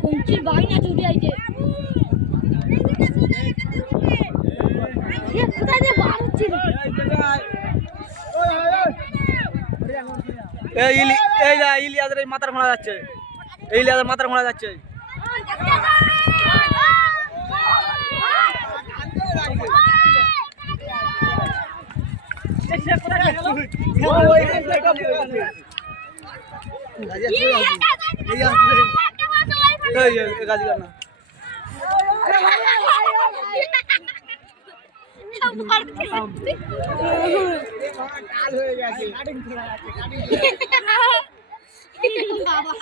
কঞ্চির বাইনা চুরি আইছে কোথায় দিয়ে বার হচ্ছিল ইলিয়াদের এই মাথার ঘোড়া যাচ্ছে ইলিয়াদের মাথার ঘোড়া যাচ্ছে বাবা